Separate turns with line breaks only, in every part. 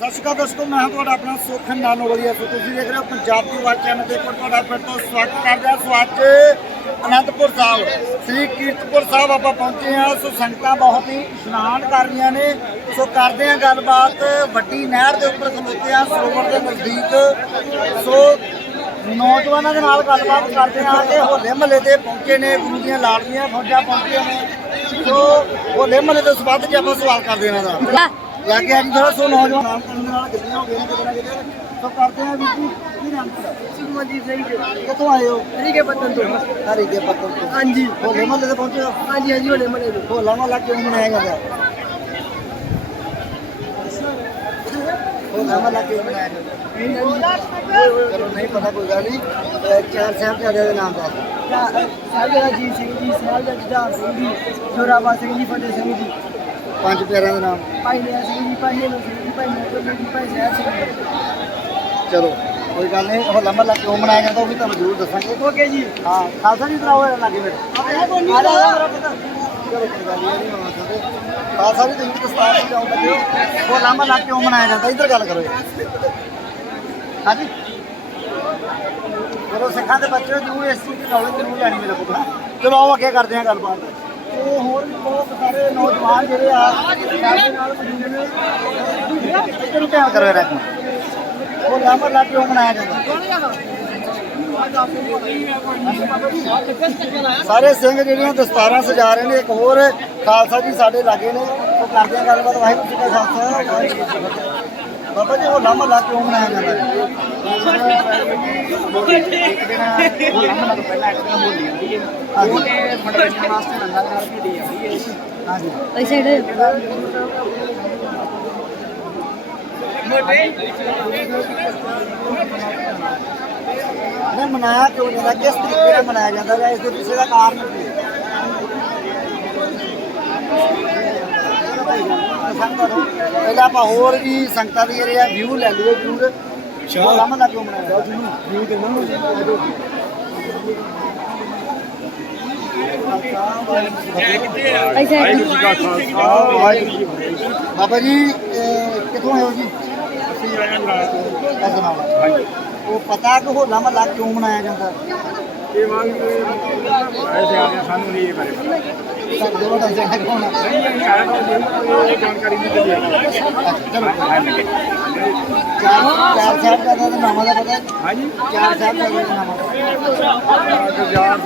ਸਤਿ ਸ਼੍ਰੀ ਅਕਾਲ ਦੋਸਤੋ, ਮੈਂ ਹਾਂ ਤੁਹਾਡਾ ਆਪਣਾ ਸੁਖਨ ਨਾਨੋਵਾਲੀਆ ਸੋ ਤੁਸੀਂ ਦੇਖ ਰਹੇ ਹੋ ਪੰਜਾਬ ਦੀ ਆਵਾਜ਼ ਚੈਨਲ ਤੇ ਇੱਕ ਤੁਹਾਡਾ ਫਿਰ ਤੋਂ ਸਵਾਗਤ ਕਰਦੇ ਹਾਂ। ਸਵਾਗਤ ਅਨੰਦਪੁਰ ਸਾਹਿਬ। ਸ੍ਰੀ ਕੀਰਤਪੁਰ ਸਾਹਿਬ ਆਪਾਂ ਪਹੁੰਚੇ ਹਾਂ। ਸੋ ਸੰਗਤਾਂ ਬਹੁਤ ਹੀ ਇਸ਼ਨਾਨ ਕਰ ਰਹੀਆਂ ਨੇ। ਸੋ ਕਰਦੇ ਹਾਂ ਗੱਲਬਾਤ। ਵੱਡੀ ਨਹਿਰ ਦੇ ਉੱਪਰ ਖਲੋਤੇ ਹਾਂ, ਸਰੋਵਰ ਦੇ ਨਜ਼ਦੀਕ। ਸੋ ਨੌਜਵਾਨਾਂ ਦੇ ਨਾਲ ਗੱਲਬਾਤ ਕਰਦੇ ਹਾਂ ਕਿ ਹੋਲੇ ਮਹੱਲੇ ਤੇ ਪਹੁੰਚੇ ਨੇ, ਗੁਰੂ ਦੀਆਂ ਲਾਡਲੀਆਂ ਫੌਜਾਂ ਪਹੁੰਚੀਆਂ ਨੇ। ਸੋ ਹੋਲੇ ਮਹੱਲੇ ਦੇ ਸੰਬੰਧ 'ਚ ਆਪਾਂ ਸਵਾਲ ਕਰਦੇ ਹਾਂ ਇਹਨਾਂ ਦਾ। ਲੈ ਕੇ ਅੱਜ ਥੋੜਾ ਸੋ ਨੌਜਵਾਨ ਨਾਲ ਕਰਨ ਦੇ ਨਾਲ ਗੱਡੀਆਂ ਹੋ ਗਈਆਂ ਕਿਤੇ ਨਾ ਕਿਤੇ ਸੋ ਕਰਦੇ ਆ ਵੀ ਕੀ ਕੀ ਨਾਮ ਤੁਹਾਡਾ?
ਸੁਖਮਨਜੀਤ ਸਿੰਘ ਜੀ।
ਕਿੱਥੋਂ ਆਏ ਹੋ?
ਹਰੀਕੇ ਪੱਤਨ ਤੋਂ।
ਦੇ ਪੱਤਨ ਤੋਂ।
ਹਾਂਜੀ।
ਹੋਲੇ ਮਹੱਲੇ ਤੇ ਪਹੁੰਚੇ ਹੋ?
ਹਾਂਜੀ ਹਾਂਜੀ ਹੋਲੇ ਮਲੇ ਤੋਂ।
ਹੋਲਾ ਮਹੱਲਾ ਕਿਉਂ ਮਨਾਇਆ ਜਾਂਦਾ? ਹੋਲਾ ਮਹੱਲਾ ਕਿਉਂ ਮਨਾਇਆ ਜਾਂਦਾ? ਚਲੋ ਨਹੀਂ ਪਤਾ ਕੋਈ ਗੱਲ ਨਹੀਂ। ਚਾਰ ਸਾਹਿਬਜ਼ਾਦਿਆਂ ਦੇ ਨਾਮ ਦੱਸ
ਸਾਹਿਬਜ਼ਾਦਾ ਜੀਤ ਸਿੰਘ ਜੀ ਸਾਹਿਬਜ਼ਾਦਾ ਜੁਝਾਰ ਸਿੰਘ ਜੀ ਜੋਰਾਬਾ ਸਿੰਘ ਜੀ ਫਤਿਹ ਸਿੰਘ ਜੀ।
ਪੰਜ ਪਿਆਰਿਆਂ ਦੇ ਨਾਮ
ਭਾਈ ਨਿਆ ਸਿੰਘ ਜੀ ਭਾਈ ਨੇਲੋ ਸਿੰਘ ਜੀ ਭਾਈ ਮੋਹਨ ਸਿੰਘ ਜੀ ਭਾਈ ਸਾਹਿਬ ਸਿੰਘ ਜੀ
ਚਲੋ ਕੋਈ ਗੱਲ ਨਹੀਂ ਹੋਲਾ ਮਹੱਲਾ ਕਿਉਂ ਮਨਾਇਆ ਜਾਂਦਾ ਉਹ ਵੀ ਤੁਹਾਨੂੰ ਜ਼ਰੂਰ ਦੱਸਾਂਗੇ।
ਓਕੇ ਜੀ।
ਹਾਂ ਖਾਲਸਾ ਜੀ ਤਰਾ ਹੋਇਆ ਲੱਗੇ ਜਾ ਪੁੱਤ ਚਲੋ ਕੋਈ ਗੱਲ ਨਹੀਂ ਹੋਣਾ ਚਾਹਤੇ ਖਾਲਸਾ ਜੀ ਤੁਸੀਂ ਦਸਤਾਰ ਸਜਾਉਣ ਲੱਗੇ ਹੋ ਹੋਲਾ ਮਹੱਲਾ ਕਿਉਂ ਮਨਾਇਆ ਜਾਂਦਾ ਇੱਧਰ ਗੱਲ ਕਰੋ ਜੀ। ਹਾਂਜੀ? ਚਲੋ ਸਿੱਖਾਂ ਦੇ ਬੱਚੇ ਜਰੂਰ ਇਸ ਚੀਜ਼ ਦੀ ਨੌਲੇਜ ਜ਼ਰੂਰ ਲੈਣੀ ਮੇਰੇ ਕੋਲ। ਚਲੋ ਆਓ ਅੱਗੇ ਕਰਦੇ ਹਾਂ ਗੱਲਬਾਤ। ਤੇ ਹੋਰ ਵੀ ਬਹੁਤ ਸਾਰੇ ਨੌਜਵਾਨ ਜਿਹੜੇ ਆ, ਸਾਡੇ ਨਾਲ ਮੌਜੂਦ ਨੇ। ਇੱਧਰ ਧਿਆਨ ਕਰੋ ਰੱਖ ਹੋਲਾ ਮਹੱਲਾ ਕਿਉਂ ਮਨਾਇਆ ਜਾਂਦਾ। ਸਾਰੇ ਸਿੰਘ ਜਿਹੜੀਆਂ ਦਸਤਾਰਾਂ ਸਜਾ ਰਹੇ ਨੇ। ਇੱਕ ਹੋਰ ਖਾਲਸਾ ਜੀ ਸਾਡੇ ਲਾਗੇ ਨੇ। ਉਹ ਕਰਦੇ ਆ ਗੱਲਬਾਤ। ਵਾਹਿਗੁਰੂ ਜੀ ਕਾ ਖਾਲਸਾ। ਵਾਹਿਗੁਰੂ ਜੀ ਕੀ ਫਤਿਹ ਬਾਬਾ ਜੀ ਹੋਲਾ ਮਹੱਲਾ ਕਿਉਂ ਮਨਾਇਆ ਜਾਂਦਾ ਹੈ ਹਾਂਜੀ।
ਭਾਈ ਸਾਈਡ
ਨੇ ਮਨਾਇਆ ਕਿਉਂ ਜਾਂਦਾ? ਕਿਸ ਤਰੀਕੇ ਨਾਲ ਮਨਾਇਆ ਜਾਂਦਾ ਹੈ ਇਸ ਦੇ ਪਿੱਛੇ ਦਾ ਕਾਰਨ ਕੀ ਹੈ? ਪਹਿਲਾਂ ਆਪਾਂ ਹੋਰ ਵੀ ਸੰਗਤਾਂ ਦੀ ਜਿਹੜੇ ਆ ਵਿਊ ਲੈ ਲਈਏ ਜ਼ਰੂਰ। ਹੋਲਾ ਮਹੱਲਾ ਕਿਉਂ ਮਨਾਇਆ ਜਾਂਦਾ ਵਿਊ ਦੇ
ਸਾਈਡ
ਬਾਬਾ ਜੀ ਕਿੱਥੋਂ ਆਏ ਹੋ ਜੀ? ਅਸੀਂ ਆਏ ਹਾਂ ਉਹ ਪਤਾ ਕਿ ਹੋਲਾ ਮਹੱਲਾ ਕਿਉਂ ਮਨਾਇਆ ਜਾਂਦਾ?
ਇਹ ਗਿਆ ਸਾਨੂੰ ਨਹੀਂ ਇਹ ਬਾਰੇ ਪਤਾ।
ਸਾਡੇ ਵੱਡਾ ਜਿਹੜਾ ਕੌਣ ਆ
ਨਹੀਂ ਨਹੀਂ ਆਇਆ ਤਾਂ ਇਹ ਜਾਣਕਾਰੀ ਨਹੀਂ ਦਿੱਤੀ
ਚਲੋ ਚਾਰ ਚਾਰ ਸਾਹਿਬ ਦਾ ਨਾਮਾਂ ਦਾ ਪਤਾ ਹੈ?
ਹਾਂਜੀ
ਚਾਰ ਸਾਹਿਬ ਦਾ ਨਾਮਾਂ ਦਾ
ਗੁਰਜਾਰ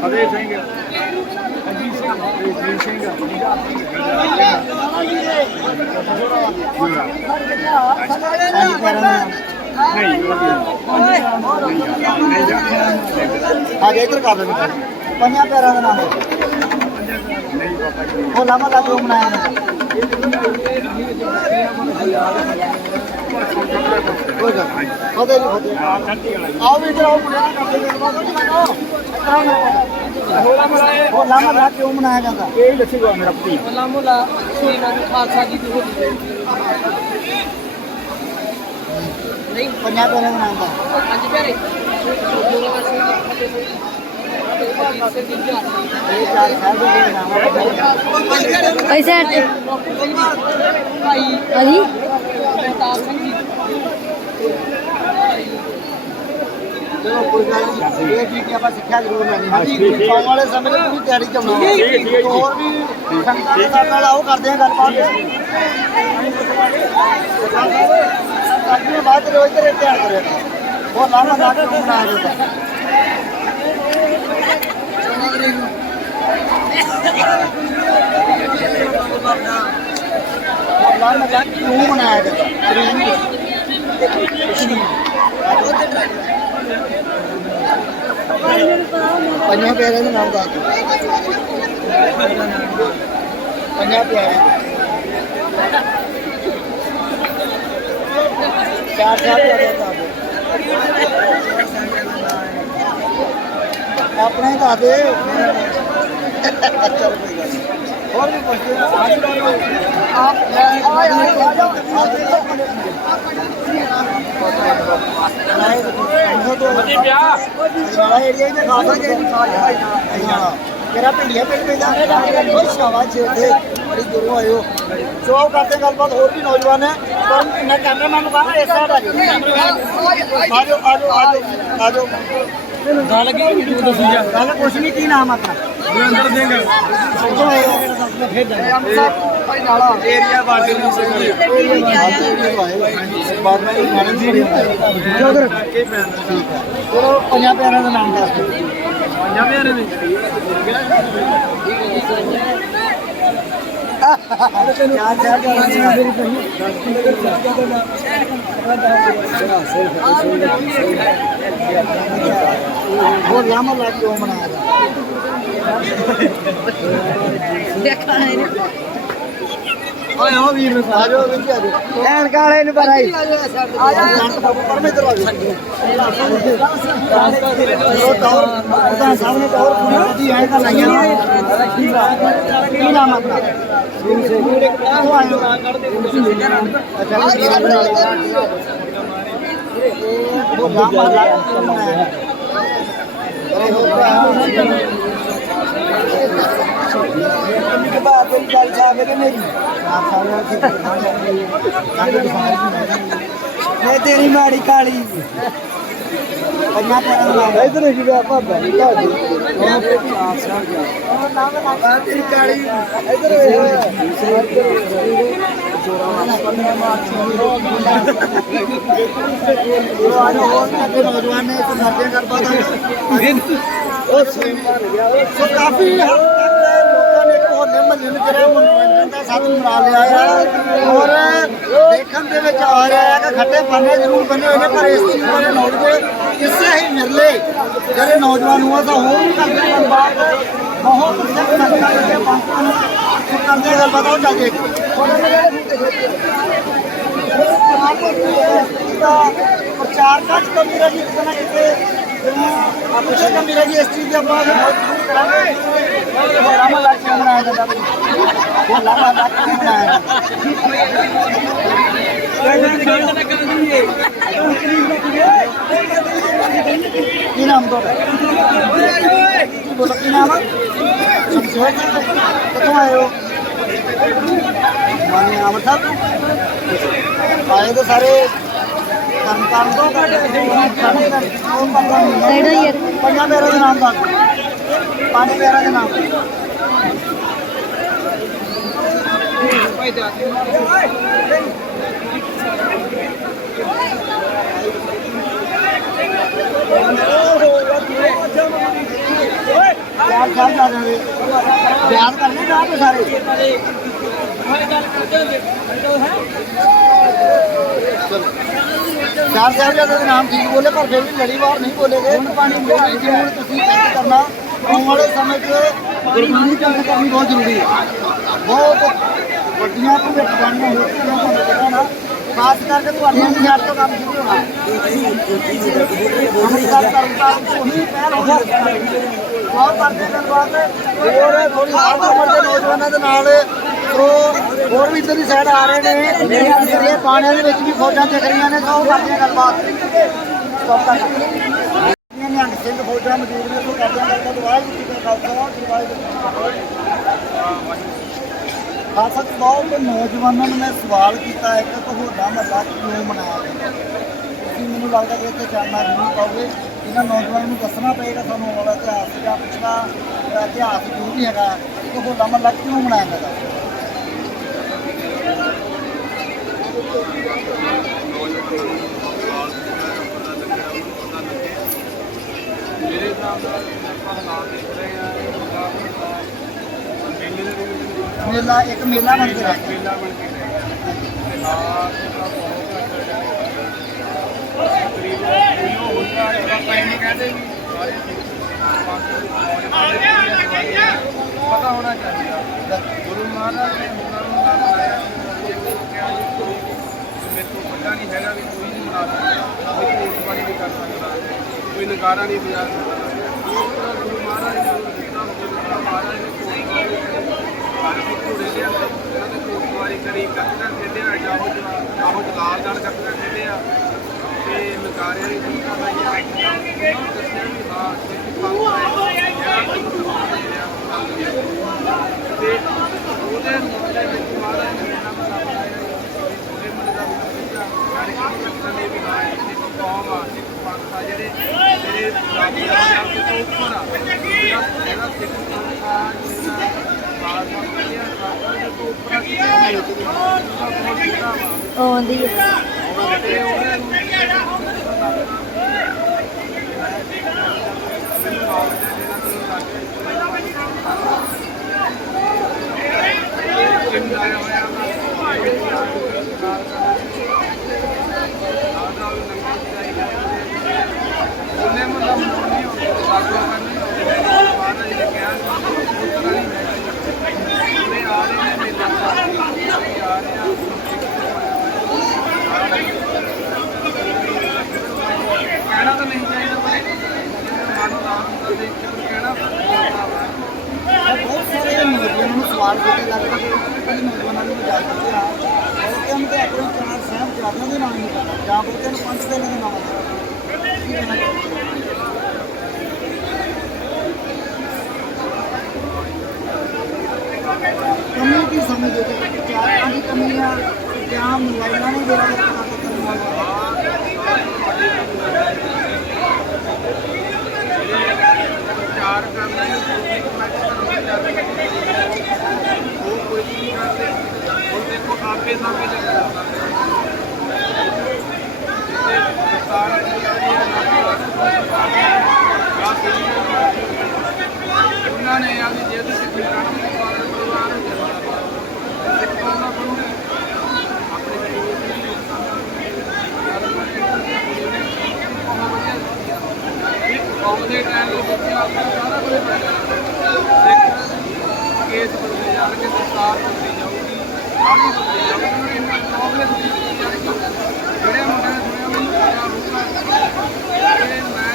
ਫਤਿਹ ਸਿੰਘ ਅਜੀਤ ਸਿੰਘ ਅਜੀਤ ਸਿੰਘ ਗੁਰਜਾਰ ਸਿੰਘ ਗੁਰਜਾਰ
ਪੰਜ ਪਿਆਰਿਆਂ ਦੇ ਨਾਮ
ਨਹੀਂ ਉਹ ਨਹੀਂ ਨਹੀਂ ਜਾਣਦਾ
ਆਗੇ ਇੱਧਰ ਕਰ ਦੇ ਪੰਜਾਂ ਪਿਆਰਿਆਂ ਦਾ ਨਾਮ
ਨਹੀਂ ਪਤਾ ਜੀ
ਹੋਲਾ ਮਹੱਲਾ ਕਿਉਂ ਮਨਾਇਆ ਜਾਂਦਾ ਕੋਈ ਗੱਲ ਨਹੀਂ। ਫਤਿਹ ਜੀ ਫਤਿਹ।
ਜੀ
ਆਓ ਵੀ ਇੱਧਰ ਆਓ ਮੁੰਡਿਆਂ ਨਾਲ ਕਰਦੇ ਗੱਲਬਾਤ ਹੋਈ ਮੰਨੋ
ਹੋਲਾ ਮਲਾਏ
ਹੋਲਾ ਮਹੱਲਾ ਕਿਉਂ ਮਨਾਇਆ ਜਾਂਦਾ?
ਇਹ ਹੀ ਦੱਸੂਗਾ ਮੇਰਾ ਭਤੀ
ਹੋਲਾ ਮੁਲਾ ਸੋਨਾ ਖਾਲਸਾ ਜੀ ਦੀ ਹੋਲੀ ਨਹੀਂ
ਪੰਜਾਂ ਪਿਆਰਿਆਂ ਦਾ ਨਾਮ ਦਾ
ਪੰਜ ਪਿਆਰੇ। ਜੋਰਾਬਾ ਸਿੰਘ
ਚਲੋ ਕੋਈ ਗੱਲ ਨਹੀਂ ਇਹ ਚੀਜ਼ ਦੀ ਆਪਾਂ ਸਿੱਖਿਆ ਜ਼ਰੂਰ ਲੈਣੀ ਹੈ ਆਉਣ ਵਾਲੇ ਸਮੇਂ 'ਚ ਪੂਰੀ ਤਿਆਰੀ ਚ ਆਉਣਾ ਹੋਰ ਵੀ ਸੰਗਤਾਂ ਦੇ ਨਾਲ ਆਓ ਕਰਦੇ ਹਾਂ ਗੱਲਬਾਤ ਆਪਣੇ ਬਾਅਦ ਰੋਜ਼ ਤੇ ਧਿਆਨ ਕਰਿਓ ਉਹ ਲਾਮਾ ਦਾ ਕੇ ਬਣਾਇਆ ਜਾਂਦਾ ਉਹ ਲਾਮਾ ਦਾ ਕਿਉਂ ਮਨਾਇਆ ਜਾਂਦਾ ਪੰਜਾਂ ਪਿਆਰਿਆਂ ਦੇ ਨਾਮ ਦੱਸ ਪੰਜਾਂ ਪਿਆਰਿਆਂ ਚਾਰ ਚਾਰ ਪਿਆਰਿਆਂ ਦਾ ਦੱਸ ਆਪਣੇ ਦੱਸ ਦੇ। ਚੱਲ ਕੋਈ ਗੱਲ। ਹੋਰ ਵੀ ਆ ਆਪ ਆ ਆ ਆ ਜਾਓ ਨਹੀਂ ਪਿਆ। ਵਾਲਾ ਏਰੀਆ ਹੀ ਖਾਸਾ ਜੇ ਖਾ ਜਾਣਾ। ਤੇਰਾ ਪਿੰਡੀਆਂ ਪਿੰਡ ਪੈਂਦਾ ਕੋਈ ਸ਼ਾਵਾ ਛੇੜੇ ਬੜੀ ਦੂਰੋਂ ਆਏ ਹੋ। ਸੋ ਆਓ ਕਰਦੇ ਗੱਲਬਾਤ ਹੋਰ ਵੀ ਨੌਜਵਾਨ ਹੈ ਪਰ ਮੈਂ ਕੈਮਰਾਮੈਨ ਨੂੰ ਕਹਾਂ ਇਸ ਸਾਈਡ ਆ ਜਾਓ। ਆ ਜਾਓ ਆ ਜਾਓ ਆ ਜਾਓ ਆ ਜਾਓ
ਗੱਲ ਕੀ? ਤੂੰ ਦੱਸੀ ਜਾ।
ਗੱਲ ਕੁਛ ਨਹੀਂ ਕੀ ਨਾਮ ਆਪਣਾ
ਸੁਰਿੰਦਰ ਸਿੰਘ।
ਹੋ ਭਾਈ ਨਾਲਾ
ਏਰੀਆ ਵਾਰਡ ਨੂੰ ਸੇਕਰੇ
ਉਹ ਪੰਜਾਂ ਪਿਆਰਿਆਂ ਦਾ ਨਾਮ ਦੱਸ। ਦਿਓ
ਪੰਜਾਂ ਪਿਆਰੇ ਨੇ
ਚਾਰ ਚਾਰ ਮੇਰੀ ਉਹ ਲਾਮਾ ਲਾ ਕੇ ਉਹ ਮਨਾਇਆ ਓਏ ਉਹ ਵੀਰ ਨੂੰ ਆ ਜਾਓ ਵਿੱਚ ਆ ਜਾਓ ਐਨ ਕਾਲੇ ਨੂੰ ਪਰ ਆਈ ਆ ਜਾ ਪਰ ਮੈਂ ਇਧਰ ਆ ਜਾਓ ਉਹਦਾ ਸਾਹਮਣੇ ਤੌਰ ਪੂਰੀ ਦੀ ਐ ਤਾਂ ਲਾਈਆਂ ਕੀ ਨਾਮ ਆਪਣਾ? ਉਹ ਆਇਓ ਅੱਛਾ ਉਹ ਲਾਮਾ ਲਾ ਕੇ ਮਨਾਇਆ ਅਰੇ ਹੋ ਕੇ ਬਾਅਦ ਵਿੱਚ ਗੱਲ ਸਾਹਬ ਹੈ ਮੇਰੀ ਆਪ ਸਾਹਮਣੇ ਮੈਂ ਤੇਰੀ ਮਾੜੀ ਕਾਲੀ। ਪੰਜਾਂ ਪੈਰਾਂ ਦਾ ਇਧਰ ਹੀ ਗਿਆ ਭਾਬਾ ਆ ਤੇਰੀ ਕਾਲੀ। ਇਧਰ ਨੌਜਵਾਨ ਸੋ ਕਾਫੀ ਹੱਦ ਤੱਕ ਲੋਕਾਂ ਨੇ ਇੱਕ ਮਹੱਲੇ ਨੂੰ ਜਿਹੜਾ ਮਨੋਰੰਜਨ ਦਾ ਸਾਧਨ ਬਣਾ ਲਿਆ ਆ ਔਰ ਦੇਖਣ ਦੇ ਵਿੱਚ ਆ ਰਿਹਾ ਹੈ ਕਿ ਖੱਟੇ ਪਾਣੇ ਜ਼ਰੂਰ ਬਣੇ ਹੋਏ ਨੇ ਪਰ ਇਸ ਚੀਜ਼ ਬਾਰੇ ਨੌਲੇਜ ਕਿਸੇ ਹੀ ਮਿਰਲੇ ਜਿਹੜੇ ਨੌਜਵਾਨ ਨੂੰ ਤਾਂ ਹੋਰ ਵੀ ਕਰਦੇ ਗੱਲਬਾਤ ਬਹੁਤ ਸਿੱਖ ਸੰਗਤਾਂ ਦੇ ਪਹੁੰਚਣ ਕਰਦੇ ਗੱਲਬਾਤ ਉਹ ਚੱਲ ਪ੍ਰਚਾਰ ਕੱਟ ਕਰ ਮੇਰਾ ਜੀ ਕਿਤੇ ਨਾ ਕਿਤੇ ਆਪਣੇ ਤਾਂ ਮੇਰਾ ਜੀ ਇਸ ਚੀਜ਼ ਦਾ ਬਾਅਦ ਬਹੁਤ ਜ਼ਰੂਰ ਕਰਾਂਗੇ ਲਾਮਾ ਲਾ ਕੇ ਬਣਾਇਆ ਜਾਂਦਾ ਉਹ ਲਾਮਾ ਲਾ ਕੇ ਬਣਾਇਆ ਕੀ ਮਾਨੇ ਅਮਰਸਰ ਤੋਂ ਆਏ ਤਾਂ ਸਾਰੇ ਕੰਮ ਕੰਮ ਤੋਂ
ਸਾਈਡ ਯਾਰ
ਪੰਜਾਂ ਪਿਆਰਿਆਂ ਦੇ ਨਾਮ ਦੱਸ। ਪੰਜ ਪਿਆਰਿਆਂ ਦੇ ਨਾਮ। ਚਾਰ ਚਾਰ ਜਾ ਰਹੇ ਯਾਦ ਕਰਨੇ ਤੇ ਸਾਰੇ। ਚਾਰ ਜਗ੍ਹਾ ਦੇ ਨਾਮ ਠੀਕ ਬੋਲੇ ਪਰ ਫਿਰ ਵੀ ਲੜੀਵਾਰ ਨਹੀਂ ਬੋਲੇਗੇ ਪਾਣੀ ਬੋਲੀ ਜ਼ਰੂਰ ਤੁਸੀਂ ਚੈੱਕ ਕਰਨਾ। ਆਉਣ ਵਾਲੇ ਸਮੇਂ 'ਚ ਗੁਰਬਾਣੀ ਚੰਗ ਕਰਨੀ ਬਹੁਤ ਜ਼ਰੂਰੀ ਹੈ। ਬਹੁਤ ਵੱਡੀਆਂ ਭਵਿੱਖਬਾਣੀਆਂ ਹੋ ਚੁੱਕੀਆਂ ਤੁਹਾਨੂੰ ਪਤਾ ਨਾ ਖਾਸ ਕਰਕੇ ਤੁਹਾਡੇ ਸ਼ਹਿਰ ਤੋਂ ਕੰਮ ਸ਼ੁਰੂ ਹੋਣਾ। ਅੰਮ੍ਰਿਤਸਰ ਤਰਨਤਾਰਨ ਤੋਂ ਹੀ ਪਹਿਲ ਹੋ ਬਹੁਤ ਕਰਦੇ ਗੱਲਬਾਤ ਹੋਰ ਥੋੜੀ ਆਪ ਉਮਰ ਦੇ ਨੌਜਵਾਨਾਂ ਦੇ ਨਾਲ ਸੋ ਹੋਰ ਵੀ ਇੱਧਰ ਦੀ ਸਾਈਡ ਆ ਰਹੇ ਨੇ। ਜਿਹੜੇ ਪਾਣੀਆਂ ਦੇ ਵਿੱਚ ਵੀ ਫੌਜਾਂ ਚੱਲ ਰਹੀਆਂ ਨੇ ਸੋ ਕਰਦੇ ਆ ਗੱਲਬਾਤ। ਸਟਾਪ ਕਰ ਨਿਹੰਗ ਸਿੰਘ ਫੌਜਾਂ ਮੌਜੂਦ ਨੇ ਸੋ ਕਰਦੇ ਆ ਗੱਲਬਾਤ। ਵਾਹਿਗੁਰੂ ਜੀ ਕਾ ਖਾਲਸਾ, ਵਾਹਿਗੁਰੂ ਖਾਲਸਾ ਜੀ, ਬਹੁਤ ਨੌਜਵਾਨਾਂ ਨੂੰ ਮੈਂ ਸਵਾਲ ਕੀਤਾ ਹੈ ਕਿ ਤੁਹਾਡਾ ਮਹੱਲਾ ਕਿਉਂ ਮਨਾਇਆ ਜਾਂਦਾ? ਤੁਸੀਂ ਮੈਨੂੰ ਲੱਗਦਾ ਕਿ ਇੱਥੇ ਜਾਣਨਾ ਜ਼ਰੂਰ ਪਾਓਗੇ। ਇਹਨਾਂ ਨੌਜਵਾਨਾਂ ਨੂੰ ਦੱਸਣਾ ਪਏਗਾ ਸਾਨੂੰ ਵਾਲਾ ਇਤਿਹਾਸ ਜਾਂ ਪਿਛਲਾ ਇਤਿਹਾਸ ਜੋ ਵੀ ਹੈਗਾ, ਕਿ ਤੁਹਾਡਾ ਮਹੱਲਾ ਕਿਉਂ ਮਨਾਇਆ ਜਾਂਦਾ?
ਮੇਰੇ ਹਿਸਾਬ ਨਾਲ ਆਪਾਂ ਹਾਲਾਤ ਦੇਖ ਰਹੇ ਆ ਮੇਲੇ ਦੇ ਵਿੱਚ
ਮੇਲਾ ਇੱਕ ਮੇਲਾ ਬਣ ਕੇ ਰਹਿ ਗਿਆ।
ਮੇਲਾ ਬਣ ਕੇ ਰਹਿ ਗਿਆ। ਤੇ ਹਾਲਾਤ ਦਾ ਬਹੁਤ ਘੱਟ ਤਕਰੀਬਨ ਇਹੋ ਹੁੰਦਾ ਹੈ ਆਪਾਂ ਇਹ ਨਹੀਂ ਕਹਿੰਦੇ ਵੀ ਸਾਰੇ ਪਤਾ ਹੋਣਾ ਚਾਹੀਦਾ। ਗੁਰੂ ਮਹਾਰਾਜ ਨੇ ਹੁਕਮ ਦਾ ਬਣਾਇਆ ਤੋਂ ਵੱਡਾ ਨਹੀਂ ਹੈਗਾ ਵੀ ਕੋਈ ਨਹੀਂ ਬਣਾ ਸਕਦਾ ਕੋਈ ਕੋਟਵਾਲੀ ਨਹੀਂ ਕਰ ਸਕਦਾ ਕੋਈ ਨਕਾਰਾ ਨਹੀਂ ਵਜਾ ਸਕਦਾ। ਗੁਰੂ ਮਹਾਰਾਜ ਨੇ ਦਿੱਤਾ ਗੁਰੂ ਮਹਾਰਾਜ ਨੇ ਕੋਟਵਾਲੀ ਕਰੀ ਘੋੜੇ ਦੇ ਅੰਦਰ ਉਹਨਾਂ ਨੇ ਕੋਟਵਾਲੀ ਕਰੀ ਕੱਟਣਾ ਖੇਡਿਆ, ਜਾਹੋ ਜਾਹੋ ਜਲਾਲ ਨਾਲ ਕੱਟਣਾ ਖੇਡਿਆ। ਤੇ ਨਗਾਰਿਆਂ ਦੀ ਭੂਮਿਕਾ ਪਾਈ ਆ ਉਹਨਾਂ ਦੱਸਿਆ ਵੀ ਹਾਂ ਸਿੱਖ ਪੰਥ ਹੈ ਜਿਹੜਾ ਗੁਰੂ ਨਾਨਕ ਨੇ ਤੇ ਉਹਦੇ
कार्यक्रम ने भी लाए सिख कौम आ सिख पंथ आ जेह्ड़े जेह्ड़े गुलामी दा जेह्ड़ा उप्पर आ जेह्ड़ा सिख पंथ आ ਆਉਂਦੀ ਹੈ ਆਉਂਦੀ ਹੈ ਕਮੀ ਕੀ ਸਮਝਦੇ ਕਿ ਚਾਰਾਂ ਦੀ ਕਮੀ ਆ ਜਾਂ ਮੋਬਾਈਲਾਂ ਨੇ ਜਿਹੜਾ ਪਤਾ ਕਰਨ ਵਾਲਾ
ਚਾਰ ਕਰਨਾ ਹੈ ਇੱਕ ਮੈਚ ਕਰਨਾ ਚਾਹੀਦਾ ਉਹ ਕੋਈ ਨਹੀਂ ਕਰਦੇ ਉਹ ਦੇਖੋ ਆਪੇ ਸਾਹਮਣੇ ਚੱਲਦਾ ਤੇ ਦਸਤਾਰ ਉਹਨਾਂ ਨੇ ਆ ਵੀ ਜਿੱਦ ਸਿੱਖੀ ਕਰਨੀ ਪਰਿਵਾਰ ਨੂੰ ਚੱਲਦਾ ਸਿੱਖਾਂ ਦਾ ਬਣੂ ਆਉਂਦੇ ਟਾਈਮ ਦੇ ਵਿੱਚ ਆਪਣਾ ਸਾਰਾ ਕੁਝ ਪੈਣਾ ਕੇਸ ਬਦਲੇ ਜਾਣਗੇ ਦਸਤਾਰ ਬਦਲੀ ਜਾਊਗੀ ਆੜੀ ਬਦਲੀ ਜਾਊਗੀ ਇਹਨਾਂ ਪ੍ਰੋਬਲਮ ਦੀ ਜਿਹੜੇ ਮੁੰਡੇ ਨੇ ਸੁਣਿਆ ਮੈਨੂੰ ਪਤਾ ਹੋਊਗਾ ਕਿ ਮੈਂ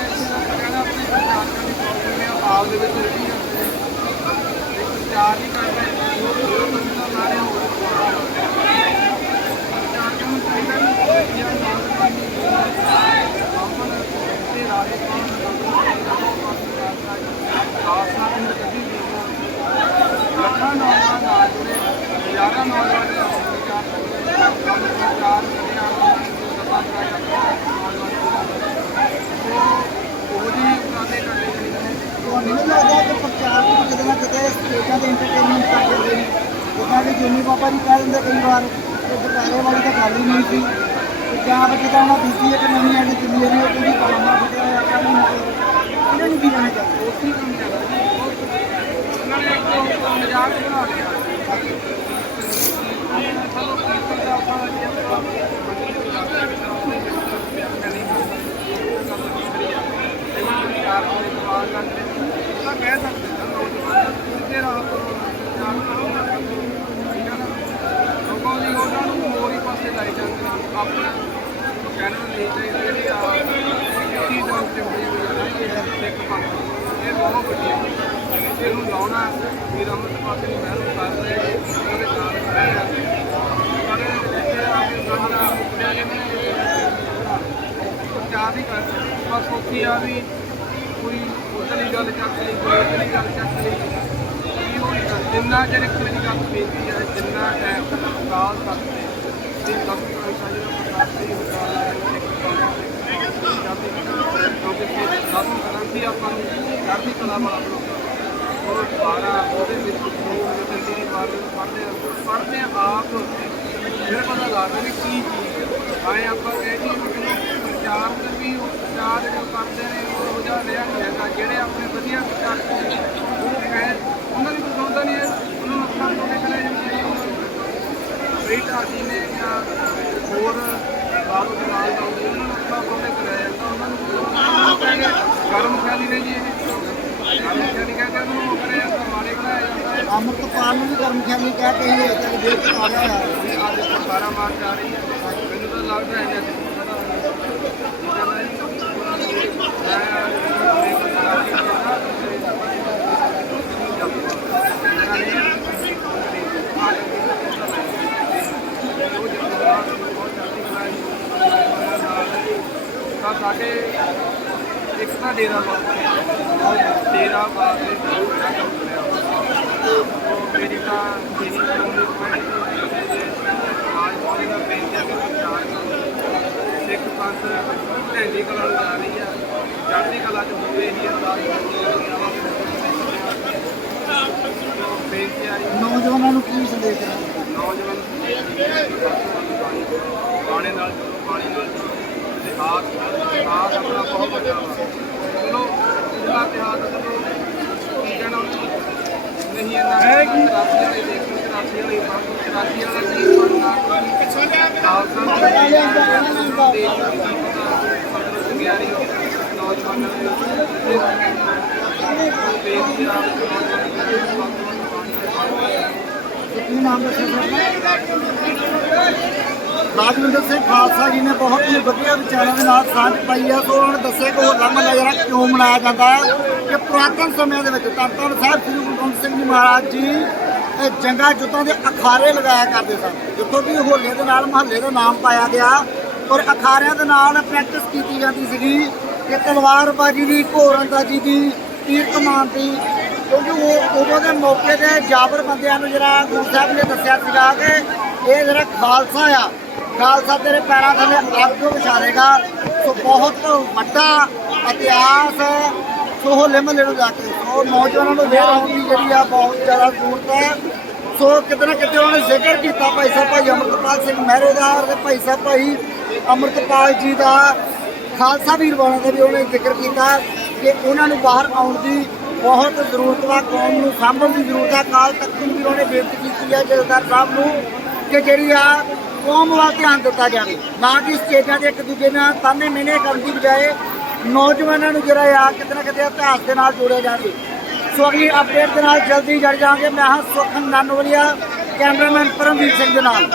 ਕਹਿੰਦਾ ਆਪਣੀ ਸਰਕਾਰ ਦੀ ਪ੍ਰੋਬਲਮ ਹੈ ਆਪ ਦੇ ਵਿੱਚ ਰਹੀ ਹੈ ਚਾਰ ਨਹੀਂ ਕਰਦੇ ਉਹ ਬੰਦਾ ਲਾ ਰਿਹਾ ਹੋਊਗਾ ਚਾਰ ਕਿਉਂ ਚਾਹੀਦਾ ਨਹੀਂ ਜਾਂ ਨੌਜਵਾਨੀ ਆਪਣ ਤੇ ਰਾਏ ਖਾਲਸਾ ਪਿੰਡ ਕਦੀ ਲੱਖਾਂ ਨੌਜਵਾਨ ਨਾਲ ਜੁੜੇ ਹਜ਼ਾਰਾਂ ਨੌਜਵਾਨ ਚਾਰ ਕੰਮ ਚਾਰ ਉਹ ਜੀ ਉਪਰਾਲੇ ਕਰਨੇ ਚਾਹੀਦੇ ਨੇ
ਤੁਹਾਨੂੰ ਨਹੀਂ ਲੱਗਦਾ ਕਿ ਪ੍ਰਚਾਰ ਵੀ ਕਿਤੇ ਨਾ ਕਿਤੇ ਸਟੇਜਾਂ ਤੇ ਐਂਟਰਟੇਨਮੈਂਟ ਕਰ ਦਿੰਦੇ ਨੇ ਜਿੱਦਾਂ ਕਿ ਜੋਨੀ ਬਾਬਾ ਜੀ ਕਹਿ ਦਿੰਦੇ ਕਈ ਵਾਰ ਕਿ ਦੁਪਹਿਰੇ ਵਾਲੀ ਤਾਂ ਗੱਲ ਹੀ ਨਹੀਂ ਸੀ। ਤੇ ਜਾਂ ਫਿਰ ਜਿੱਦਾਂ ਉਹਨਾਂ ਬੀਤੀ ਇੱਕ ਨਵੀਂ ਆਈ ਦਿੱਲੀ ਨੇ ਉਹ ਕਹਿੰਦੀ ਪਜਾਮਾ ਫਟਿਆ ਹੋਇਆ ਕੰਮ ਨਹੀਂ ਇਹਨਾਂ ਨੂੰ ਕੀ ਕਹਿਣਾ ਚਾਹੁੰਦੇ
ਉੱਥੇ ਕੰਮ ਜੀ ਉਹਨਾਂ ਨੇ? ਇੱਕ ਮਜ਼ਾਕ ਬਣਾ ਲਿਆ। ਪੰਜਾਬ ਕਰਦੇ ਤਾਂ ਕਹਿ ਸਕਦੇ ਹਾਂ ਨੌਜਵਾਨ ਤੋਂ ਚਾਰ ਕਰੋ ਠੀਕ ਹੈ ਨਾ ਲੋਕਾਂ ਉਹਨਾਂ ਨੂੰ ਹੋਰ ਹੀ ਪਾਸੇ ਲਾਈ ਜਾਂਦੇ ਨੇ ਆਪਣਾ ਚੈਨਲ ਨਹੀਂ ਚਾਹੀਦਾ, ਜਿਹੜੀ ਆ ਚੀਜ਼ ਦਾ ਚੰਗੀ ਹੋਈ ਹੈ ਨਾ, ਇਹ ਇੱਕ ਪੰਥ ਇਹ ਬਹੁਤ ਵੱਡੀ ਹੈ ਇਹਨੂੰ ਲਾਉਣਾ ਵੀ ਰਮਤ ਪਾਸੇ ਨੂੰ ਮਹਿਲ ਕਰ ਰਹੇ ਉਹਦੇ ਕਾਰਨ ਰਹੇ ਆ। ਪਰ ਇੱਥੇ ਆ ਕੇ ਬੰਦਾ ਉੱਡਿਆ ਜਿਵੇਂ ਪ੍ਰਚਾਰ ਹੀ ਕਰ ਬਸ ਉੱਥੇ ਆ ਵੀ ਕੋਈ ਉਤਲੀ ਗੱਲ ਚੱਕ ਲਈ, ਕੋਈ ਉਤਲੀ ਗੱਲ ਚੱਕ ਲਈ। ਜਿੰਨਾ ਚਿਰ ਇੱਕ ਮੇਰੀ ਗੱਲ ਬੇਨਤੀ ਹੈ, ਜਿੰਨਾ ਟਾਈਮ ਕਾਲ ਸਕਦੇ ਤੇ ਲੱਗ ਪੈਸਾ ਜਿਹੜਾ ਪ੍ਰਕਾਸ਼ ਦੀ ਹੁੰਦਾ ਕਿਉਂਕਿ ਫਿਰ ਸਾਧੂ ਗ੍ਰੰਥੀ ਆਪਾਂ ਨੂੰ ਚੜ੍ਹਦੀ ਕਲਾ ਵਾਲਾ ਬਣਾਉਂਦਾ ਉਹ ਦੁਬਾਰਾ ਉਹਦੇ ਵਿੱਚ ਲੋਕ ਜਲਦੀ ਨਹੀਂ ਪੜ੍ਹਦੇ ਪੜ੍ਹਦੇ ਪੜ੍ਹਦੇ ਆਪ ਫਿਰ ਪਤਾ ਲੱਗਦਾ ਵੀ ਕੀ ਚੀਜ਼ ਆਏ ਆਪਾਂ ਕਹਿ ਜੀ ਪ੍ਰਚਾਰ ਤੇ ਵੀ ਉਹ ਪ੍ਰਚਾਰ ਜੋ ਕਰਦੇ ਨੇ, ਉਹ ਜਿਹਾ ਰਿਹਾ ਨਹੀਂ ਹੈਗਾ। ਜਿਹੜੇ ਆਪਣੇ ਵਧੀਆ ਵਿਚਾਰ ਨੇ, ਉਹ ਕਹਿ ਉਹਨਾਂ ਦੀ ਹੈ ਉਹਨਾਂ ਨੂੰ ਅੱਖਾਂ ਤੋਂ ਨਿਕਲੇ ਜਾਂਦੇ ਨੇ ਵੇਟ ਆਦੀ ਨੇ ਜਾਂ ਹੋਰ ਬਾਬੂ ਦੇ ਨਾਲ ਆਉਂਦੇ ਉਹਨਾਂ ਨੂੰ ਅੱਖਾਂ ਤੋਂ ਨਿਕਲੇ ਜਾਂਦਾ ਉਹਨਾਂ ਨੂੰ ਕਹਿੰਦੇ ਗਰਮ ਖਿਆਲੀ ਨੇ ਜੀ ਇਹ। ਗਰਮ ਖਿਆਲੀ ਕਹਿ ਕੇ ਉਹਨੂੰ ਮੁਕਰੇ ਜਾਂਦਾ ਮਾਰੇ ਬਣਾਇਆ
ਅੰਮ੍ਰਿਤਪਾਲ ਨੂੰ ਵੀ ਕਰਮ ਖਿਆਲੀ ਕਹਿ ਕੇ ਹੀ ਜੇਲ੍ਹ ਚ ਆ ਹੋਇਆ। ਹੈ।
ਅੱਜ ਤੋਂ 12 ਮਾਰਚ ਆ ਰਹੀ ਹੈ। ਮੈਨੂੰ ਤਾਂ ਲੱਗਦਾ ਹੈ ਨਾ ਜੀ ਮੈਂ ਇਹ ਬੰਦਾ ਕੀ ਕਹਿੰਦਾ ਤਾਂ ਸਾਡੇ ਇੱਕ ਤਾਂ ਡੇਰਾ ਬਾਬਾ ਡੇਰਾ ਬਾਬਾ ਦੇ ਬੜਾ ਕੰਮ ਕਰਿਆ ਮੇਰੀ ਤਾਂ ਜਿਹੜੀ ਕਮਿਊਨਿਟੀ ਕਮੇਟੀ ਦੇ ਰਾਜ ਪਾਣੀ ਦਾ ਬੇਨਤੀ ਹੈ ਕਿ ਪ੍ਰਚਾਰ ਕਰੋ ਪੰਥ ਢੈਂਡੀ ਕਲਾ ਨੂੰ ਜਾ ਰਹੀ ਆ ਚੜ੍ਹਦੀ ਕਲਾ ਚ ਹੋਵੇ ਹੀ? ਅਰਦਾਸ
ਨੌਜਵਾਨਾਂ ਨੂੰ ਕੀ ਸੰਦੇਸ਼ ਦੇਣਾ
ਨੌਜਵਾਨ ਨਾਲ ਜੁੜੋ ਬਾਣੀ ਨਾਲ ਜੁੜੋ ਇਤਿਹਾਸ ਇਤਿਹਾਸ ਆਪਣਾ ਬਹੁਤ ਵੱਡਾ ਵਾ। ਚਲੋ ਇਹਦਾ ਇਤਿਹਾਸ ਚਲੋ ਕੀ ਕਹਿਣਾ ਉਹਨੂੰ ਨਹੀਂ ਹੈ ਕਿ ਰਾਸ਼ੀ ਵਾਲੇ ਦੇਖੋ ਰਾਸ਼ੀ ਵਾਲੇ ਪੜ੍ਹੋ ਰਾਸ਼ੀ ਵਾਲਾ ਕੀ ਪੜ੍ਹਨਾ ਖਾਲਸਾ ਦੇ ਦੇਸ਼ ਦੀ ਹੋ ਨੌਜਵਾਨਾਂ ਦੇ ਦੇਸ਼ ਦੀ
ਕੀ ਨਾਮ ਦੱਸਿਆ ਸਰ? ਰਾਜਵਿੰਦਰ ਸਿੰਘ ਖਾਲਸਾ ਜੀ ਨੇ ਬਹੁਤ ਹੀ ਵਧੀਆ ਵਿਚਾਰਾਂ ਦੇ ਨਾਲ ਸਾਂਝ ਪਾਈ ਹੈ ਸੋ ਉਹਨਾਂ ਨੇ ਦੱਸਿਆ ਕਿ ਹੋਲਾ ਮਹੱਲਾ ਜਿਹੜਾ ਕਿਉਂ ਮਨਾਇਆ ਜਾਂਦਾ ਹੈ ਕਿ ਪੁਰਾਤਨ ਸਮਿਆਂ ਦੇ ਵਿੱਚ ਤਰਨਤਾਰਨ ਸਾਹਿਬ ਸ੍ਰੀ ਗੁਰੂ ਗੋਬਿੰਦ ਸਿੰਘ ਜੀ ਮਹਾਰਾਜ ਜੀ, ਇਹ ਜੰਗਾਂ ਜੁੱਤਾਂ ਦੇ ਅਖਾਰੇ ਲਗਾਇਆ ਕਰਦੇ ਸਨ, ਜਿੱਥੋਂ ਕਿ ਹੋਲੇ ਦੇ ਨਾਲ ਮਹੱਲੇ ਦਾ ਨਾਮ ਪਾਇਆ ਗਿਆ ਔਰ ਅਖਾੜਿਆਂ ਦੇ ਨਾਲ ਪ੍ਰੈਕਟਿਸ ਕੀਤੀ ਜਾਂਦੀ ਸੀਗੀ ਕਿ ਤਲਵਾਰਬਾਜ਼ੀ ਦੀ ਘੋਰੰਦਾਜ਼ੀ ਦੀ, ਤੀਰ ਕਮਾਨ ਦੀ, ਕਿਉਂਕਿ ਉਹ ਉਦੋਂ ਦੇ ਮੌਕੇ ਤੇ ਜਾਬਰ ਬੰਦਿਆਂ ਨੂੰ ਜਿਹੜਾ ਗੁਰੂ ਸਾਹਿਬ ਨੇ ਦੱਸਿਆ ਸੀਗਾ ਕਿ ਇਹ ਜਿਹੜਾ ਖਾਲਸਾ ਆ ਖਾਲਸਾ ਤੇਰੇ ਪੈਰਾਂ ਥੱਲੇ ਅੱਗ ਵਿਛਾਰੇਗਾ ਸੋ ਬਹੁਤ ਵੱਡਾ ਇਤਿਹਾਸ ਹੈ। ਸੋ ਹੋਲੇ ਮਹੱਲੇ ਨੂੰ ਜਾ ਕੇ। ਸੋ ਨੌਜਵਾਨਾਂ ਨੂੰ ਵੇਰ ਹੋਣ ਦੀ ਜਿਹੜੀ ਆ ਬਹੁਤ ਜ਼ਿਆਦਾ ਜ਼ਰੂਰਤ ਹੈ। ਸੋ ਕਿਤੇ ਨਾ ਕਿਤੇ ਉਹਨਾਂ ਨੇ ਜ਼ਿਕਰ ਕੀਤਾ ਭਾਈ ਸਾਹਿਬ, ਭਾਈ ਅਮਰਤਪਾਲ ਸਿੰਘ ਮਹਿਰੇ ਦਾ ਤੇ ਭਾਈ ਸਾਹਿਬ ਭਾਈ ਅਮਰਤਪਾਲ ਜੀ ਦਾ। ਖਾਲਸਾ ਵੀਰ ਵਾਲਾ ਦਾ ਵੀ ਉਹਨੇ ਜ਼ਿਕਰ ਕੀਤਾ ਕਿ ਉਹਨਾਂ ਨੂੰ ਬਾਹਰ ਆਉਣ ਦੀ ਬਹੁਤ ਜ਼ਰੂਰਤ ਵਾ। ਕੌਮ ਨੂੰ ਸਾਂਭਣ ਦੀ ਜ਼ਰੂਰਤ ਹੈ ਕਾਲ ਤੱਕ ਨੂੰ ਵੀ ਉਹਨੇ ਬੇਨਤੀ ਕੀਤੀ ਹੈ ਜਥੇਦਾਰ ਸਾਹਿਬ ਨੂੰ ਕਿ ਜਿਹੜੀ ਆ ਕੌਮ ਵੱਲ ਧਿਆਨ ਦਿੱਤਾ ਜਾਵੇ, ਨਾ ਕਿ ਸਟੇਜਾਂ ਦੇ ਇੱਕ ਦੂਜੇ ਨਾਲ ਤਾਨੇ ਮਿਹਨੇ ਕਰਨ ਦੀ ਬਜਾਏ ਨੌਜਵਾਨਾਂ ਨੂੰ ਜਿਹੜਾ ਆ ਕਿਤੇ ਨਾ ਕਿਤੇ ਇਤਿਹਾਸ ਦੇ ਨਾਲ ਜੋੜਿਆ ਜਾਵੇ। ਸੋ ਅਗਲੀ ਅਪਡੇਟ ਦੇ ਨਾਲ ਜਲਦੀ ਜੜ ਜਾਵਾਂਗੇ। ਮੈਂ ਹਾਂ ਸੁਖਨ ਨਾਨੋਵਲੀਆ ਕੈਮਰਾਮੈਨ ਪਰਮਵੀਰ ਸਿੰਘ ਦੇ ਨਾਲ।